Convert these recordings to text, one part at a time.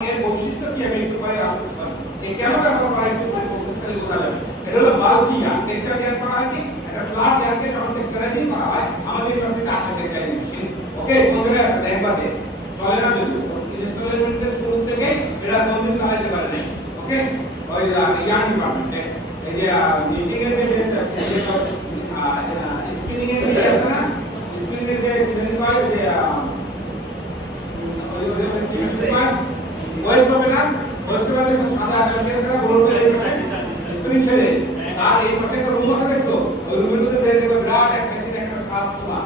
এর বৈশিষ্ট্য কি আমি একটু পরে সরি এই কেন ব্যবহার করা একটু পরে প্রফেশনালি বোঝা যাবে। এটা হলো বাল্ক ইয়ার টেক্সচার ইয়ার করা হয় কি একটা ফ্ল্যাট ইয়ারকে যখন টেক্সচারাইজিং করা হয় আমাদের ইউনিভার্সিটিতে আসে টেক্সচারাইজিং মেশিন। ওকে বন্ধুরা আছে একবার দে চলে না যদি ইনস্টলমেন্টের শুরু থেকে এরা কোনদিন চালাতে পারে না। ওকে ওই ইয়ার ডিপার্টমেন্টে এই যে মিটিং এর যে স্পিনিং এর যে আছে না স্পিনিং এর যে জানি পাই যে ওয়েস্ট হবে না ওয়েস্ট হবে সাদা আকার ছেড়ে বড় ছেড়ে স্প্রিং ছেড়ে আর এই পাশে একটা রুম আছে দেখছো ওই রুমের মধ্যে যে দেখবে বিরাট একটা মেশিন একটা সাপ ছোলা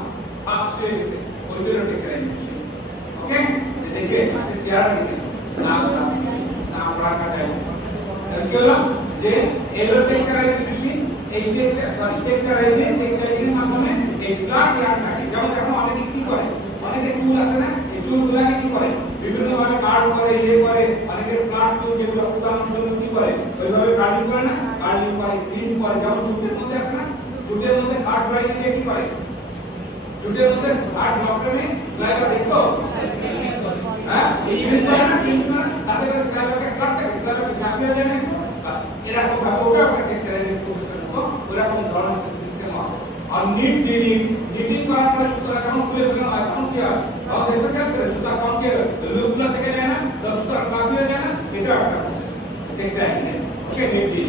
সাপ শুয়ে গেছে ওই জন্য টেকাই মেশিন। ওকে দেখে আপনি চেয়ার দেখে না পড়ার কাছে কি হলো যে এলো টেকারাইজিং মেশিন এই টেকারাইজিং মাধ্যমে এই ফ্ল্যাট ইয়ারটাকে যেমন এখন অনেকে কি করে অনেকে টুল আছে না এই টুলগুলোকে কি করে বিভিন্ন ভাবে কার্ড করে ইয়ে করে অনেকে ফ্ল্যাট টুল যেগুলো ফুটানোর জন্য কি করে ওইভাবে কার্ডিং করে না কার্ডিং করে ক্লিন করে যেমন জুটের মধ্যে আছে না জুটের মধ্যে কার্ড ড্রাইভিং দিয়ে কি করে জুটের মধ্যে কার্ড ডক্টরে স্লাইডার দেখছো হ্যাঁ এই ইভেন্ট করে না কিন্তু না তাতে করে স্লাইডারকে কাট থাকে স্লাইডারকে চাপিয়ে দেয় না বাস এরকম ভাবে ওটা একটা টেকচারাইজিং প্রসেসের মতো ওরকম ধরনের সিস্টেম আছে। আর নিটিং করার পরে সুতরা কেমন খুলে ফেলানো হয় তখন কি হয় তখন দেশের ক্ষেত্রে সুতা কম কে লুপগুলো থেকে যায় না সুতরা কাটিয়ে যায় না এটা একটা প্রসেস টেকচারাইজিং। ওকে নিটিং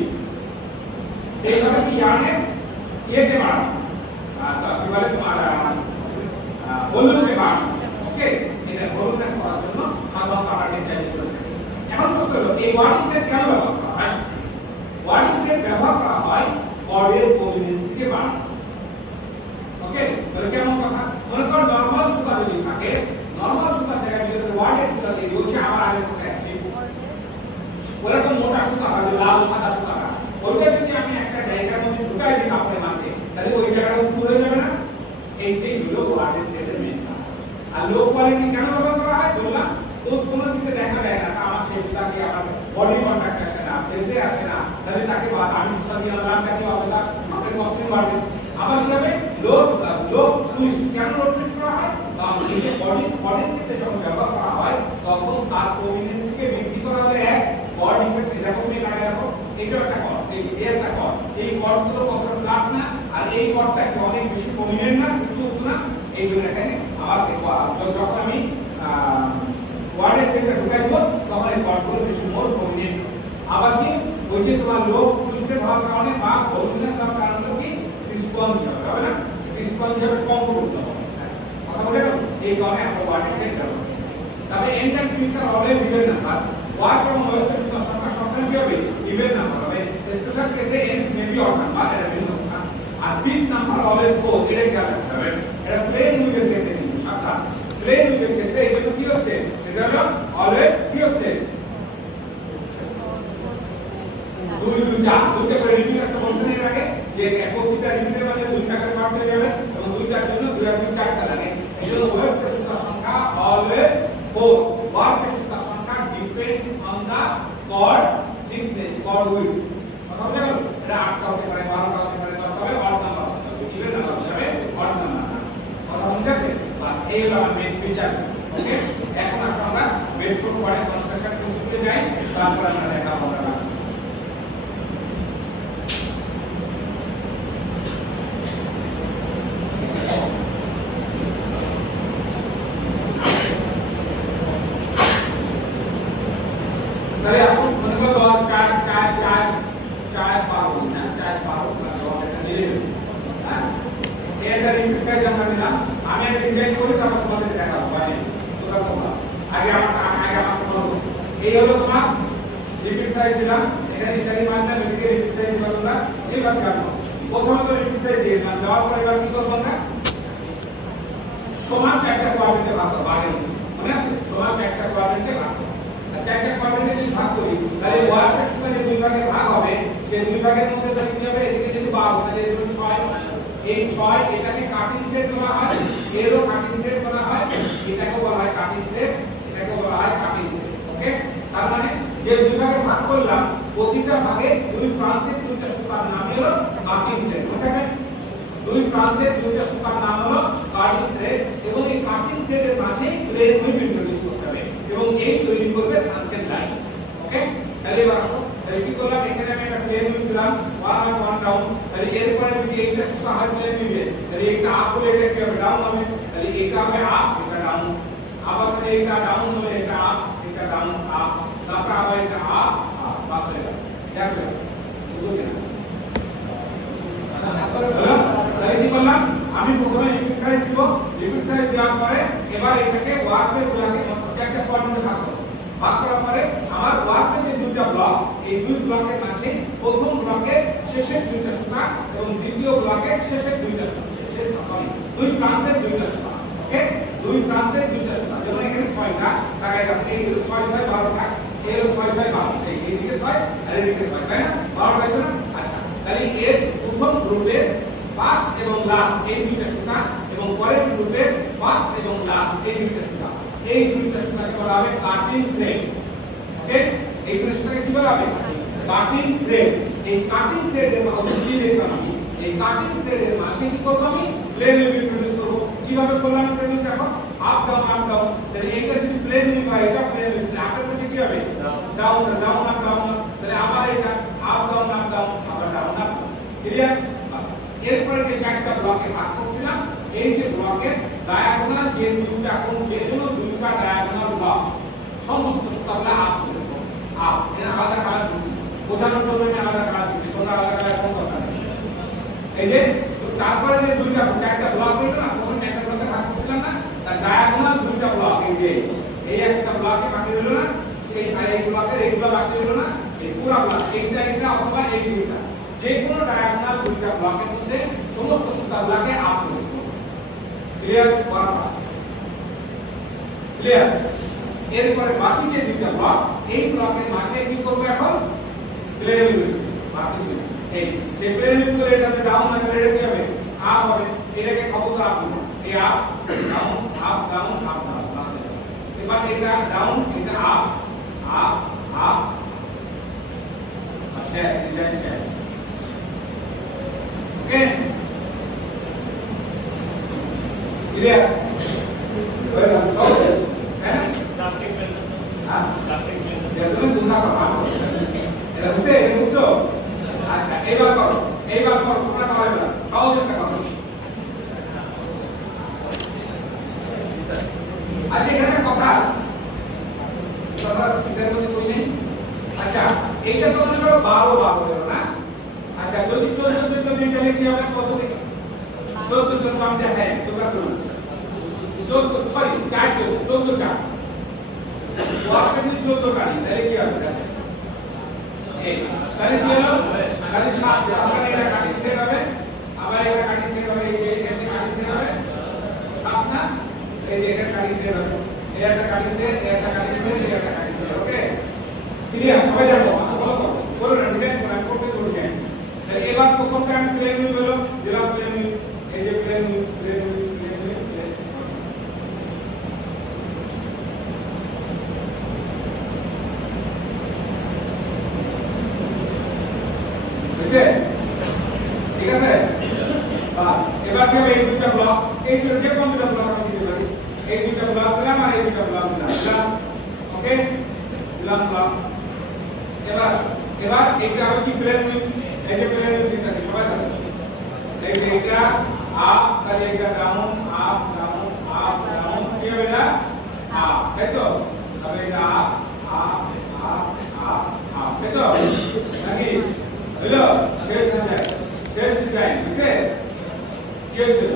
এইভাবে কি জানে ইয়েতে বাড়ানো কি বলে তোমার ভলিউমে বাড়ানো। ওকে এটা ভলিউমে করার জন্য সাধারণত আমরা টেকচারাইজিং করে থাকি। এখন প্রশ্ন হলো এই ওয়ার্ডিং ট্রেড কেন ব্যবহার করা হয় ওয়ার্ডিং ট্রেড ব্যবহার করা হয় বডির কনভিনিয়েন্সকে বাড়ানো। ওকে তাহলে কেমন কথা মনে করো নরমাল সুতা যদি থাকে নরমাল সুতা জায়গায় যদি ওয়ার্ডের সুতা দিয়ে দিয়েছে আমার আগে কথা আছে ওরকম মোটা সুতা হবে লাল সাদা সুতা ওইটা যদি আমি একটা জায়গার মধ্যে ঢুকাই দিই কাপড়ের মাঝে তাহলে ওই জায়গাটা উঁচু হয়ে যাবে না এইটাই হলো ওয়ার্ডের থ্রেডের মেইন কাজ। আর লো কোয়ালিটি কেন ব্যবহার করা হয় বললাম তো কোনো দিকে দেখা যায় না আমার সেই সুতাকে আমার বডি কন্ট্যাক্ট আসে না ফেসে আসে না তাহলে তাকে আমি সুতা দিয়ে রাখতে কি হবে তার আমাদের কস্টিং বাড়বে। আবার কি হবে লো টুইস্ট কেন লো টুইস্ট করা হয় কারণ এই যে বডির ক্ষেত্রে যখন ব্যবহার করা হয় তখন তার কনভিনিয়েন্সকে বৃদ্ধি করা হবে এক কর্ড ইফেক্ট দেখো তুমি লাগাই রাখো এইটা একটা কর্ড এই একটা কর্ড এই কর্ডগুলো কতটা ফ্ল্যাট না আর এই কর্ডটা একটু অনেক বেশি প্রমিনেন্ট না কিছু না এই জন্য এখানে আবার যখন আমি ওয়ার্ডের ক্ষেত্রে ঢুকাই দেবো তখন এই কর্ডগুলো বেশি মোর প্রমিনেন্ট। আবার কি ওই যে তোমার লো টুইস্টের হওয়ার কারণে বা ভলিউমনেস হওয়ার কারণে কি রিসপন্স হবে না রিসপন্স হবে কম করতে হবে কথা বলে গেল এই কারণে আমরা ওয়ার্ডের ক্ষেত্রে যাব। তবে enter fixer always even number ward এবং ওয়েটের সংখ্যা সবসময় কি হবে ইভেন নাম্বার হবে স্পেশাল কেসে ends may be odd number এটা ভিন্ন কথা। আর বিগ নাম্বার অলওয়েজ ফোর এটা খেয়াল রাখতে হবে এটা প্লেন উইথের ক্ষেত্রে কিন্তু সাবধান প্লেন উইথের ক্ষেত্রে এই জন্য কি হচ্ছে এটা হলো অলওয়েজ কি হচ্ছে দুই দুইটা করে রিপিট আছে বলছেন এর আগে যে এককটা রিপিটের মাঝে দুইটা করে পার্ট হয়ে যাবে এবং দুইটার জন্য দুই আর দুই চারটা লাগে এজন্য ওয়েভ প্রসূতার সংখ্যা অলওয়েজ 4 ওয়ার্ড প্রসূতার সংখ্যা depends on the cord thickness cord width কথা বুঝা গেল এটা 8টা হতে পারে 12টা হতে পারে 10টা হবে অড নাম্বার হবে ইভেন নাম্বার হয়ে যাবে অড নাম্বার কথা বুঝা গেল বাস এই হলো আমার মেইন ফিচার। ওকে এখন আমরা বেডরুম পরে কনস্ট্রাকশন প্রিন্সিপলে যাই তারপর আমরা দেখা হবে। আমি একটা ডিজাইন করি তারপর তোমাদের দেখাবো এই হলো তোমার রিপিট সাইজ দিলাম এখানে স্টাডি মানটা মেডিকেল রিপিট সাইজ দিলাম না এইবার জানো প্রথমত রিপিট সাইজ দিলাম দেওয়ার পরে এবার কি করব না সমান চারটা কোয়াড্রেন্টে ভাগ করব আগে মনে আছে সমান চারটা কোয়াড্রেন্টে ভাগ করব আর চারটা কোয়াড্রেন্টে যদি ভাগ করি তাহলে ওয়ার্ডের সঙ্গে দুই ভাগে ভাগ হবে সেই দুই ভাগের মধ্যে যদি কি হবে এদিকে যদি 12 তাহলে এদিকে 6 এই 6 এটাকে কাটিং থ্রেড বলা হয় এরও কাটিং থ্রেড বলা হয় এটাকে বলা হয় কাটিং থ্রেড এটাকে বলা হয় কাটিং থ্রেড। ওকে তার মানে যে দুই ভাগে ভাগ করলাম প্রতিটা ভাগে দুই প্রান্তে দুইটা সুতার নাম হলো কাটিং থ্রেড। ওকে দুই প্রান্তে দুইটা সুতার নাম হলো কাটিং থ্রেড এবং এই কাটিং থ্রেডের মাঝে প্লেন হুইপ ইন্ট্রোডিউস করতে হবে এবং এই তৈরি করবে সার্কেল লাইন। ওকে, তাহলে এবার আসো, তাহলে কি করলাম, এখানে আমি একটা প্লেন উইথ দিলাম 1 আপ 1 ডাউন। তাহলে এরপরে যদি এইটা শুধু হাই প্লেন নিবে, তাহলে এটা আপ হলে এটা কি হবে, ডাউন হবে। তাহলে এটা হবে আপ, এটা ডাউন। আবার তাহলে এটা ডাউন হলে এটা আপ, এটা ডাউন, আপ, তারপর আবার এটা আপ, আপ, বাস হয়ে গেল। দেখো বুঝো কিনা? তাহলে কি করলাম, আমি প্রথমে লিকুইড সাইজ দিব, লিকুইড সাইজ দেওয়ার পরে এবার এটাকে ওয়ার্কে গুলাকে একটা ফর্মুলা ভাগ করব। ভাগ করার পরে আমার ওয়ার্কে যে দুইটা ব্লক, এই দুই ব্লকের মাঝে প্রথম ব্লকের শেষের দুইটা সুতা এবং দ্বিতীয় ব্লকের শেষের দুইটা সুতা, শেষ না সরি, দুই প্রান্তের দুইটা সুতা। ওকে, দুই প্রান্তের দুইটা সুতা, যেমন এখানে 6টা লাগাই রাখো, এই 6 6 12টা, এর 6 6 12, এইদিকে 6 আর এইদিকে 6, তাই না? 12 হয়েছে না? আচ্ছা, তাহলে এর প্রথম গ্রুপের ফার্স্ট এবং লাস্ট এই দুইটা সুতা এবং পরের গ্রুপের ফার্স্ট এবং লাস্ট এই দুইটা সুতা, এই দুইটা সুতাকে বলা হবে কাটিং থ্রেড। ওকে, এই দুইটা সুতাকে কি বলা হবে? Cutting thread. এই কাটিং থ্রেডের মাধ্যমে কি দেখলাম আমি, এই কাটিং থ্রেডের মাঝে কি করব আমি, প্লেন উইভ প্রডিউস করব। কিভাবে করলাম প্রডিউস, দেখো আপ ডাউন আপ ডাউন। তাহলে এটা যদি প্লেন উইভ হয়, এটা প্লেন উইভ, আপের কাছে কি হবে, ডাউন ডাউন আপ ডাউন। তাহলে আবার এটা আপ ডাউন আপ ডাউন, আবার ডাউন আপ। ক্লিয়ার? এরপরে যে চারটা ব্লকে ভাগ করছিলাম, এই যে ব্লকের ডায়াগোনাল যে দুইটা, কোন যে কোনো দুইটা ডায়াগোনাল ব্লক সমস্ত সুতাগুলো আপ করে দেব। আপ এর আলাদা কালার দিচ্ছি, বোঝানোর জন্য আমি আলাদা কালার দিচ্ছি, তোমরা আলাদা কালার কোন কথা নেই। এই যে তারপরে যে দুইটা চারটা ব্লক হলো না, তখন চারটা ব্লকে ভাগ করছিলাম না, তার ডায়াগোনাল দুইটা ব্লক, এই যে এই একটা ব্লকে বাকি হলো না, এই ব্লকের এইগুলো বাকি হলো না, এই পুরো ব্লক এইটা এটা অথবা এই দুইটা, যে কোনো ডায়াগোনাল দুইটা ব্লকের মধ্যে সমস্ত সুতাগুলোকে আপ করে দেব। ক্লিয়ার? ক্লিয়ার? এরপরে বাকি যে দুইটা ব্লক, এই ব্লকের মাঝে কি করব এখন, প্লেন উইভ বাকি ছিল, এই যে প্লেন উইভ করে এটা ডাউন না করে এটা কি হবে, আপ হবে। এটাকে কত আপ হবে, এই up down up down up down আছে। এবার এটা ডাউন, এটা আপ আপ আপ, আচ্ছা ডিজাইন শেষ। ওকে, ক্লিয়ার? হয়ে গেল সব, হ্যাঁ প্লাস্টিক প্লেন, হ্যাঁ প্লাস্টিক প্লেন, তুমি দুটা কথা এটা বুঝছে, এটা বুঝছো? আচ্ছা এইবার করো, এইবার করো, তোমরা করো, এবার সহজ একটা করো। আচ্ছা এখানে কথা আছে, তোমরা কিসের মধ্যে কই নেই? আচ্ছা এইটা তো মনে করো 12 12 হলো না? আচ্ছা যদি 14 14 দিন তাহলে কি হবে, কত দিন? 14 জন আমি দেখাই, তোমরা করো 14 সরি 4 জন, 14 4 ওয়ার্ক যদি 14 টানি তাহলে কি হবে, এই তাহলে কি হলো, তাহলে 7 আবার এটা কাটিং থ্রেড হবে, আবার এটা কাটিং থ্রেড হবে, এই এখানে কাটিং থ্রেড হবে 7 না, এই যে এখানে কাটিং থ্রেড হবে, এই একটা কাটিং থ্রেড, এই একটা কাটিং থ্রেড, এই একটা কাটিং থ্রেড। ওকে, ক্লিয়ার? সবাই দেখো, ফলো করো, বলো না ডিজাইন করতে করতে। তাহলে এবার প্রথমটা আমি প্লেন উইভ হলো, দিলাম প্লেন উইভ, এই যে plain weave plain weave plain weave, বুঝছে? ঠিক আছে? বাস এবার কি হবে, এই দুটো ব্লক, এই দুটো যে কোন দুটো ব্লক আমি দিতে পারি, এই দুটো ব্লক দিলাম আর এই দুটো ব্লক দিলাম। ওকে, দিলাম ব্লক। এবার এবার এটা হবে কি, প্লেন উইভ, এই যে প্লেন উইভ দিতেছি সবাই জানো, এই যে এটা আপ, তাহলে এটা down up down up down, কি হবে এটা আপ, তাই তো? তবে এটা up up up up up, তাই তো নাকি? হলো শেষ ডিজাইন, শেষ ডিজাইন বুঝছে? কি হয়েছে,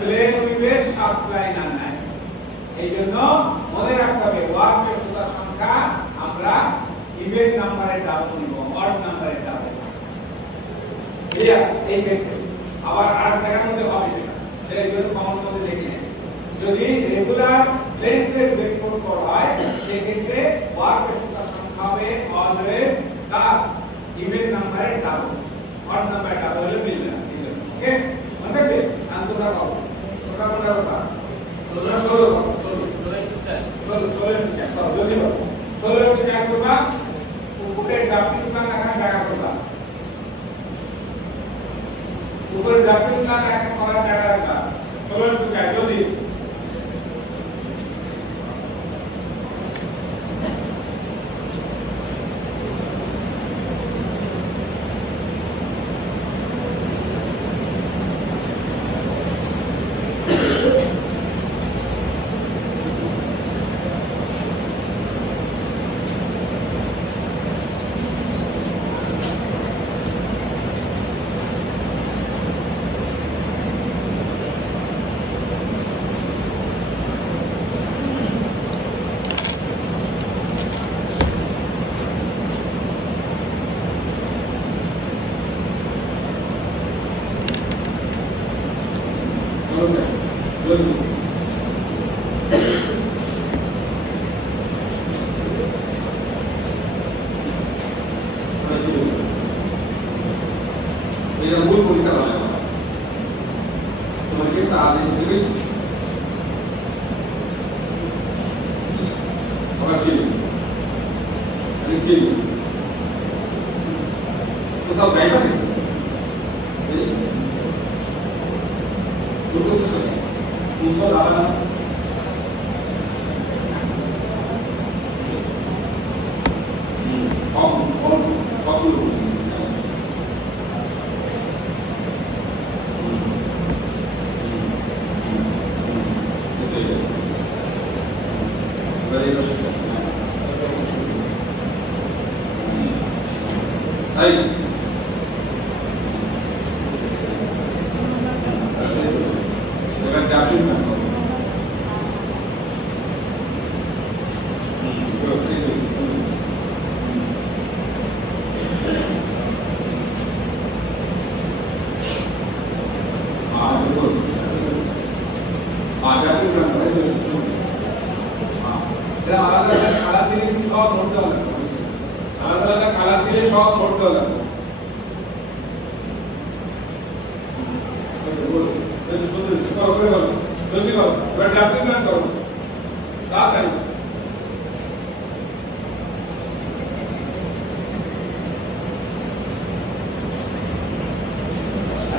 প্লেন উইভের সাপ্লাই না নাই, এই জন্য মনে রাখতে হবে ওয়ার্কের সুতার সংখ্যা আমরা ইভেন নাম্বারে ডাবল নিব, অড নাম্বারে ডাবল। ক্লিয়ার? এই ক্ষেত্রে আবার আর জায়গার মধ্যে হবে সেটা, এই জন্য কমন মধ্যে লিখে নেন। যদি রেগুলার প্লেন প্লেন ভেক্টর করা হয় সেই ক্ষেত্রে ওয়ার্কের সুতার সংখ্যা হবে অলওয়েজ তার ইভেন নাম্বারে ডাবল, অড নাম্বারে ডাবল হলে মিলবে না। ওকে, মনে থাকবে? আন্তরা পাবো, তোমরা কোনটা করবা? 16 জলদি বলো, 16 কি কাজ করবা, উপরে ডাবলিং না রাখা জায়গা করবা, উপরে ডাবলিং না রাখা করার জায়গা রাখবা। 16 কি কাজ, জলদি কোথাও যাইবা না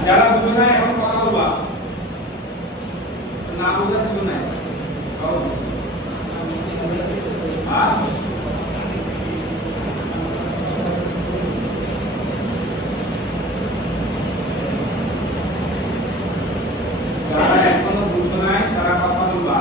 যারা বুঝো না এখন কথা বলবা না বুঝার কিছু নাই যারা এখনো বুঝো নাই তারা কথা বলবা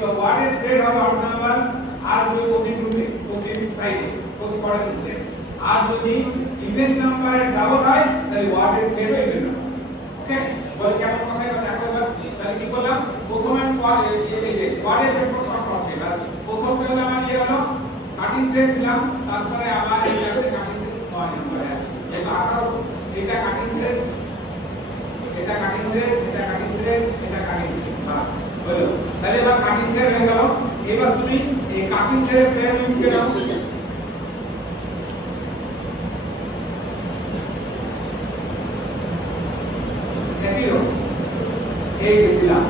এবার ওয়ার্ডের থ্রেড হবে অড নাম্বার আর যদি প্রতি গ্রুপে প্রতি সাইডে প্রতি কর্ডের থ্রেড আর যদি ইভেন নাম্বারের ডাবল হয় তাহলে ওয়ার্ডের থ্রেডও ইভেন নাম্বার ওকে বল কেমন কথা এটা দেখো এবার তাহলে কি করলাম প্রথমে এই যে ওয়ার্ডের পেপার কত আছে এবার প্রথম পেলে আমার ইয়ে হলো কাটিং থ্রেড দিলাম তারপরে আমার এই যাবে কাটিং থ্রেড 9 নম্বরে এটা 18 এটা কাটিং থ্রেড এটা কাটিং থ্রেড এটা কাটিং থ্রেড এটা কাটিং থ্রেড বাস হলো তাহলে এবার কাটিং থ্রেড হয়ে গেল এবার তুমি এই কাটিং থ্রেডের প্লেন ইউজ করে দাও দেখো এই দিলাম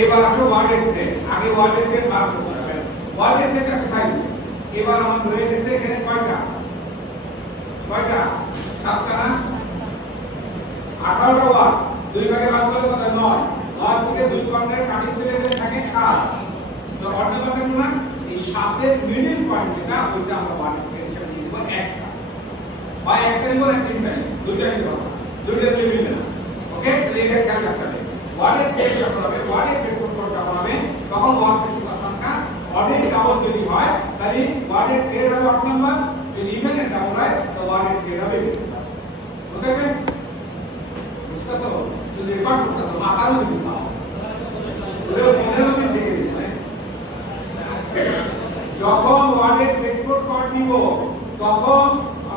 এবার আসো ওয়ার্ডের থ্রেড আগে ওয়ার্ডের থ্রেড বার করতে হবে ওয়ার্ডের থ্রেডটা কোথায় এবার আমরা ধরে নিয়েছি এখানে কয়টা 7টা না 18টা ওয়ার্ড দুই ভাগে ভাগ করলে কত 9 9 থেকে দুই কর্নারে কাটিং থ্রেড থাকে 7 তো অড নাম্বার থাকলো না এই 7 এর মিডল পয়েন্ট যেটা ওইটা আমরা ওয়ার্ডের থ্রেড হিসেবে নিব একটা হয় একটা নিব না তিনটা নিব দুইটা নিব দুইটা নিলে মিলবে না ওকে তাহলে এটা খেয়াল রাখতে হবে ওয়ার্ডের থ্রেড যখন হবে ওয়ার্ডের থ্রেড যখন হবে তখন ওয়ার্ডের সংখ্যা অডের ডাবল যদি হয় তাহলে ওয়ার্ডের থ্রেড হবে অড নাম্বার যদি ইভেনের ডাবল হয় তো ওয়ার্ডের থ্রেড হবে ওকে বুঝতে তো যদি রেকর্ড করতে তো মাথার মধ্যে দিতে হবে ওরে মনের মধ্যে থেকে দিতে যখন ওয়ার্ডের পেটফোর্ড কর্ড নিব তখন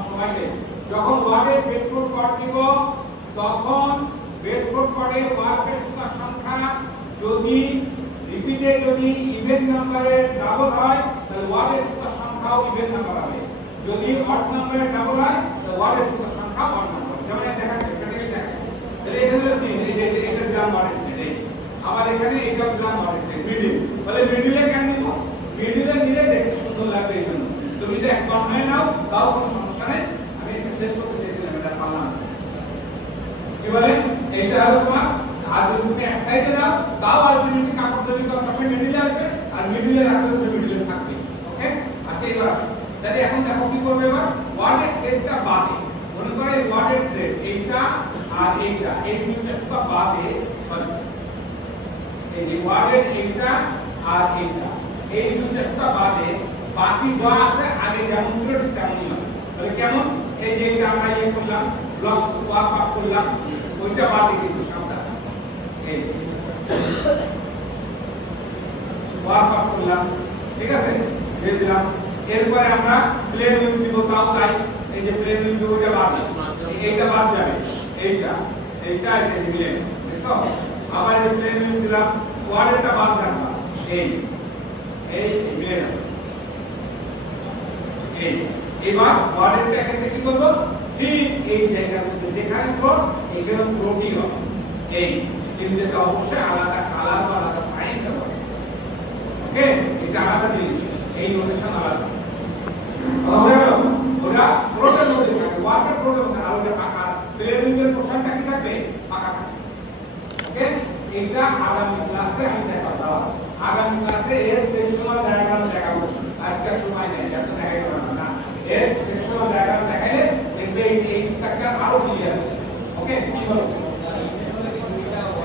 সময় নেই যখন ওয়ার্ডের পেটফোর্ড কর্ড নিব তখন পেটফোর্ড কর্ডের ওয়ার্ডের সংখ্যা যদি রিপিটে যদি ইভেন নাম্বারের ডাবল হয় তাহলে ওয়ার্ডের সংখ্যাও ইভেন নাম্বার হবে যদি অড নাম্বারের ডাবল হয় তাহলে ওয়ার্ডের সংখ্যা অড নাম্বার যেমন দেখা প্র্যাকটিক্যালি দেখা তাহলে এখানে হলো 3 এই যে এটা দিলাম ওয়ার্ডের থ্রেড আবার এখানে এটা দিলাম ওয়ার্ডের থ্রেড মিডল বলে মিডলে কেন নিব মিডলে নিলে দেখতে সুন্দর লাগবে এই জন্য তুমি যদি এক কর্নারে নাও তাও কোনো সমস্যা নেই আমি এসে শেষ করতে চেয়েছিলাম এটা পারলাম কি বলে এটা হলো তোমার আর যদি তুমি এক সাইডে দাও তাও আলটিমেটলি কাপড় তৈরি করার পাশে মিডলে আসবে আর মিডলে রাখতে হবে মিডলে থাকবে ওকে আচ্ছা এবার তাহলে এখন দেখো কি করবে এবার ওয়ার্ডের থ্রেডটা বাদে মনে করো এই ওয়ার্ডের থ্রেড এইটা আর এইটা এই দুইটা শুধু বাদে সরি এই যে ওয়ার্ডের এইটা আর এইটা এই দুইটা শুধু বাদে বাকি যা আছে আগে যেমন ছিল ঠিক তেমনই হবে তাহলে কেমন এই যে এটা আমরা ইয়ে করলাম ব্লক ওয়ার্ক আপ করলাম ওইটা বাদে কিন্তু সামনে এই ওয়ার্ক আপ করলাম ঠিক আছে ছেড়ে দিলাম এরপরে আমরা প্লেন উইথ দিব তাও তাই এই যে প্লেন উইথ ওইটা বাদ এইটা বাদ যাবে এইটা এইটা এটা মিলে দেখো আবার এই প্লেন উইথ দিলাম ওয়ার্ডেরটা বাদ রাখবা এই এই মিলে যাবে এই এবার ওয়ার্ডেরটা এখানে কি করব ঠিক এই জায়গাতে যেখানে করব এখানে প্রোটি হবে এই কিন্তু এটা অবশ্যই আলাদা কালার বা আলাদা সাইন হবে ওকে এটা আলাদা জিনিস এই নোটেশন আলাদা ওটা প্রোটেন মধ্যে থাকবে ওয়াটার প্রোটেন মধ্যে আর ওটা পাকা প্লেনের পোরশনটা কি থাকবে পাকা থাকবে ওকে এটা আগামী ক্লাসে আমি দেখাবো আগামী ক্লাসে এর সেকশনাল ডায়াগ্রাম দেখাবো আজকে সময় নেই এত দেখাই পারবো না এর সেকশনাল ডায়াগ্রাম দেখাইলে দেখবে এই স্ট্রাকচার আরো ক্লিয়ার হবে ওকে কি বলবো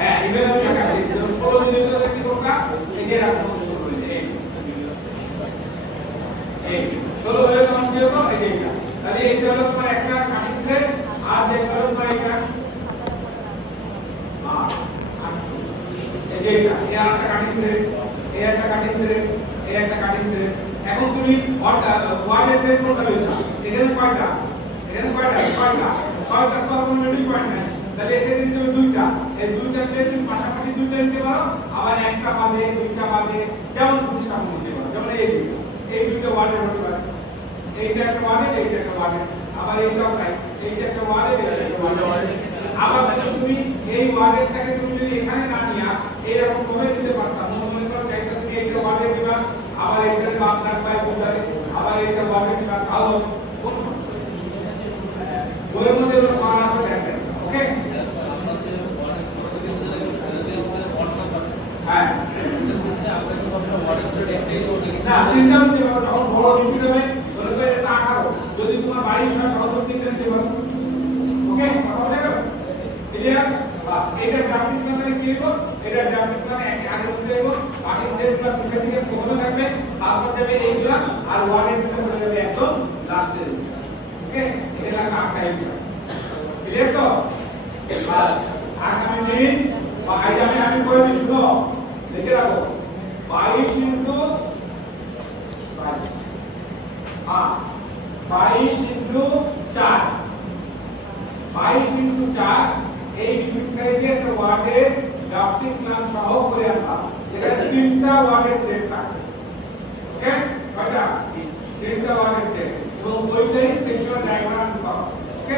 হ্যাঁ ইভেন আমি দেখাচ্ছি 16 দিনের ভিতরে কি করবা এই যে রাখবো শুরু করে দেই এই 16 হয়ে তখন কি হবে এই যে তাহলে এইটা হলো তোমার একটা কাটিং থ্রেড আর যে হলো তোমার এটা এই যে এটা এই আরেকটা কাটিং থ্রেড এই একটা কাটিং থ্রেড এই একটা কাটিং থ্রেড এখন তুমি ওয়ার্ডের থ্রেড করতে হবে এখানে কয়টা ছয়টা তো কোনো মিডল পয়েন্ট নাই তাহলে এখানে দিতে হবে দুইটা এই দুইটা থ্রেড তুমি পাশাপাশি দুইটা নিতে পারো আবার একটা বাদে দুইটা বাদে যেমন খুশি তেমন নিতে পারো যেমন এই দুইটা ওয়ার্ডের হতে পারে এইটা একটা ওয়ার্ডের এইটা একটা ওয়ার্ডের আবার এইটাও তাই এইটা একটা ওয়ার্ডের এইটা একটা ওয়ার্ডের আবার তুমি এই ওয়ার্ডেরটাকে তুমি যদি এখানে না নিয়া এরকম ভাবে দিতে পারতাম মনে করো চাইতে তুমি এইটা ওয়ার্ডের দিবা আবার এইটা বাদ রাখবা কোথায় আবার এইটা ওয়ার্ডের দিবা তাও কোন বইয়ের মধ্যে এগুলো করা আছে দেখবেন ওকে হ্যাঁ না তিনটা নিতে পারো যখন বড় রিপিট হবে বলে তো এটা 18 যদি তোমার 22 হয় তাহলে তিনটা নিতে পারো ওকে কথা বলে গেল ক্লিয়ার বাস এটা ড্রাফটিং প্ল্যানে কি হইব এটা ড্রাফটিং প্ল্যানে আগে উঠে যাইব কাটিং যেগুলো পিছন দিকে প্রথমে থাকবে তারপর যাবে এইগুলা আর ওয়ানের ভিতরে চলে যাবে একদম লাস্টে ওকে এটা কাটটা হিসাব ক্লিয়ার তো বাস আগামী দিন বা আজ আমি করে দিই শুনো লিখে রাখো 22 ইনটু 22 ইনটু 4 22 ইনটু 4 এই বিগ সাইজের একটা ওয়ার্ডের ড্রাফটিং প্ল্যান সহ করে আনবা এটা তিনটা ওয়ার্ডের ট্রেড থাকে ওকে কয়টা তিনটা ওয়ার্ডের ট্রেড এবং ওইটাই সেকশন ডায়াগ্রাম করো ওকে